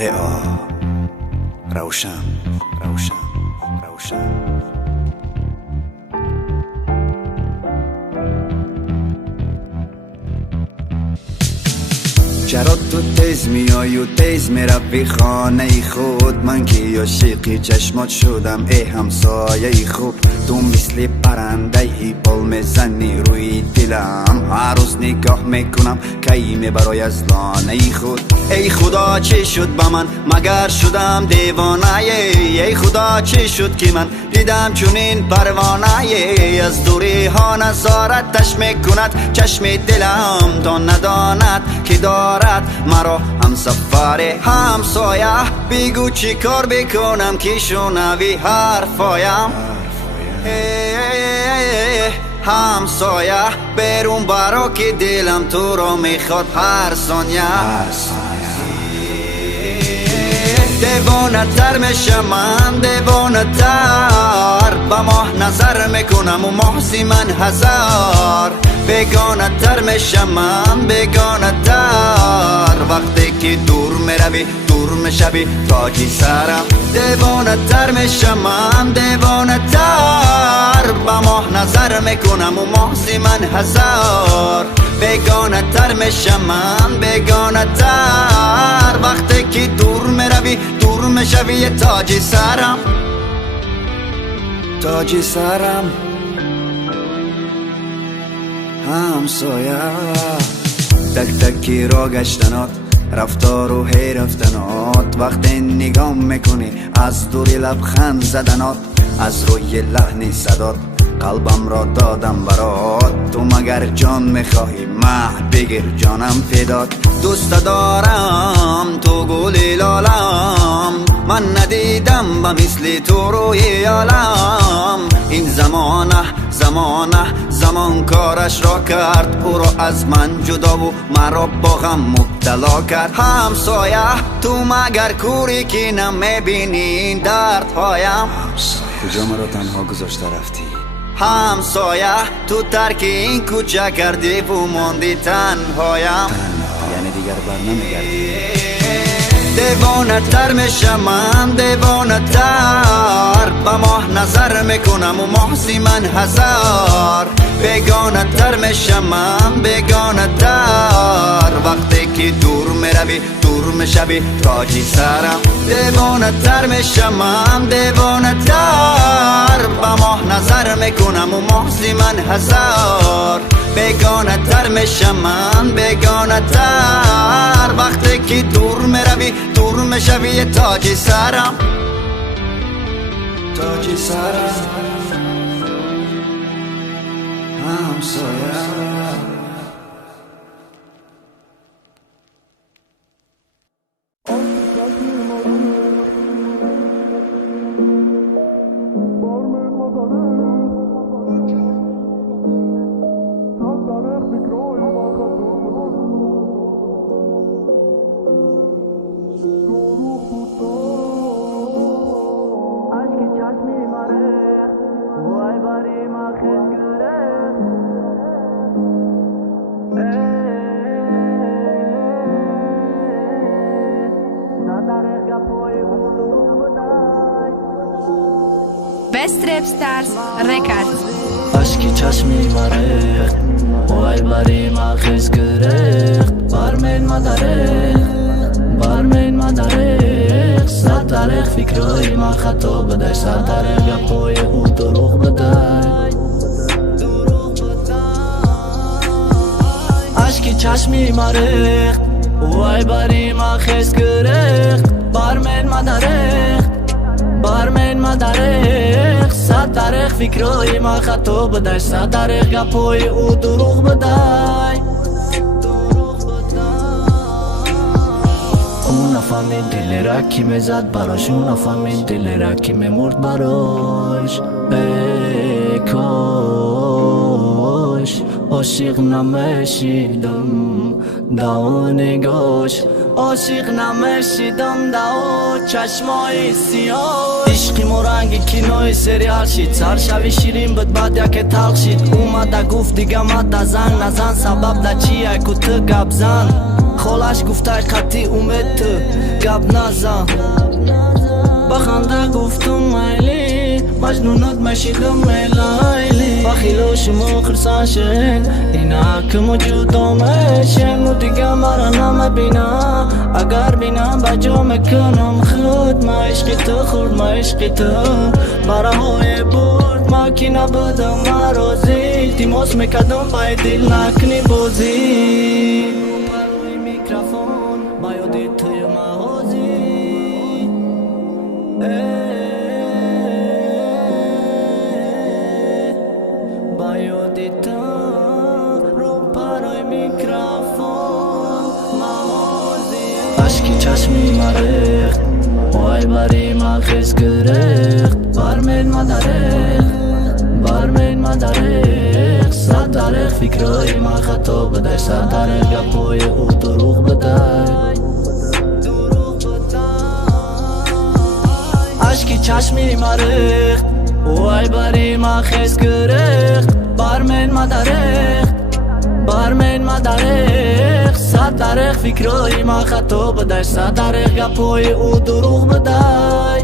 لعا روشن روشن روشن چرا تو تیز میای و تیز میروی خانه خود؟ من که عاشقی چشمات شدم ای همسایه خوب. تو مثل پرنده ای بال میزنی روی دلم، هر روز نگاه میکنم کی میبرای از لانه خود. ای خدا چی شد با من مگر شدم دیوانه؟ ای خدا چی شد که من دیدم چونین پروانه؟ از دوری ها نظارتش میکند چشم دلم، تا نداند که دارد مرا همسفر همسایه. بگو چی کار بکنم که شنوی حرفایم؟ همسایه برون برا که دلم تو را میخواد هر ثانیه. دیوانه تر میشم من، دیوانه تر با ماه نظر میکنم و محضی من هزار. بیگانه تر میشم من، بیگانه تر وقتی که دور میروی دور میشوی تاجی سرم. دیوانه تر میشم من، دیوانه تر با ماه نظر میکنم و محضی من هزار. بیگانه تر میشم من، بیگانه تر وقتی که دور میروی دور میشوی تاجی سرم، تاجی سرم همسایه. تک تکی را گشتنات رفتار و هی رفتنات، وقتی نگاه میکنی از دوری لبخند زدنات، از روی لحن صدات قلبم را دادم برات. تو مگر جان میخواهی مهد بگیر جانم فدات. دوست دارم تو گل لالم، من ندیدم با مثل تو روی عالم. این زمان کارش را کرد، او را از من جدا و مرا با غم مبتلا کرد. همسایه تو مگر کوری که نمیبینی این دردهایم؟ کجا مرا تنها گذاشته رفتی؟ همسایه تو ترک این کوچه کردی و ماندی تنهایم، یعنی دیگر بر نمیگردی. دیوانه تر میشم من، دیوانه تر با ماه نظر میکنم و محضی من هزار. بیگانه تر میشم من، بیگانه تر وقتی که دور میروی دور میشوی تاجی سرم. دیوانه تر میشم من، دیوانه تر با ماه نظر میکنم و محضی من هزار. بیگانه تر میشم من، بیگانه تر وقتی که دور میروی دور میشوی تاجی سرم، تاجی سرم همسایه. Best Rap Stars Records. Aşkı çeşmi marek, vay bari makhis gerek. Barmen madarek, sad tarikh fikroy ma khato baday, sad tarikh gapoy u doroq baday. Aşkı çeşmi marek, vay bari makhis gerek. Barmen madarek, sad tarikh fikroy ma khato baday, sad tarikh gapoy u doroq baday. نفهمید دل را کی مزد براش، نفهمید دل را کی مرد براش. ای کاش عاشق نمیشیدم داو نگاش عاشق نمشیدم داو چشمای سیاه عشقی مو رنگ کینوی سریال شید سر شوی شیرین بود بعد یکی تلخ شید اومده گفت دیگه مده زنگ نزن سبب ده چیه که تو گپ زن خالش گفته قطعی امید تو گپ نزن بخنده گفتم میلی مجنونات مشیدم میلیلی بخیلو شما خرسان شد اینا که موجودم شن و دیگه مرا نمبینا اگر بینم بجا میکنم خود ما عشقی تو خورد ما عشقی تو براهای برد ما کی نبودم مرازی تیماس میکردم بای دل نکنی بازی پروی میکروفون با یادی توی مغازی با یادی تو رو پروی میکروفون مغازی عشقی چشمی مرخت وای بری ما خیز گرخت برمین مدرخ صد دارخ فکرهای ما خطا بدای صد دارخ گپای او دروغ بدای عشقی چشمی مرخت وای بری ما خیز گرخت برمین مدرخ صد دارخ فکرهای ما خطا بدای صد دارخ گپای او دروغ بدای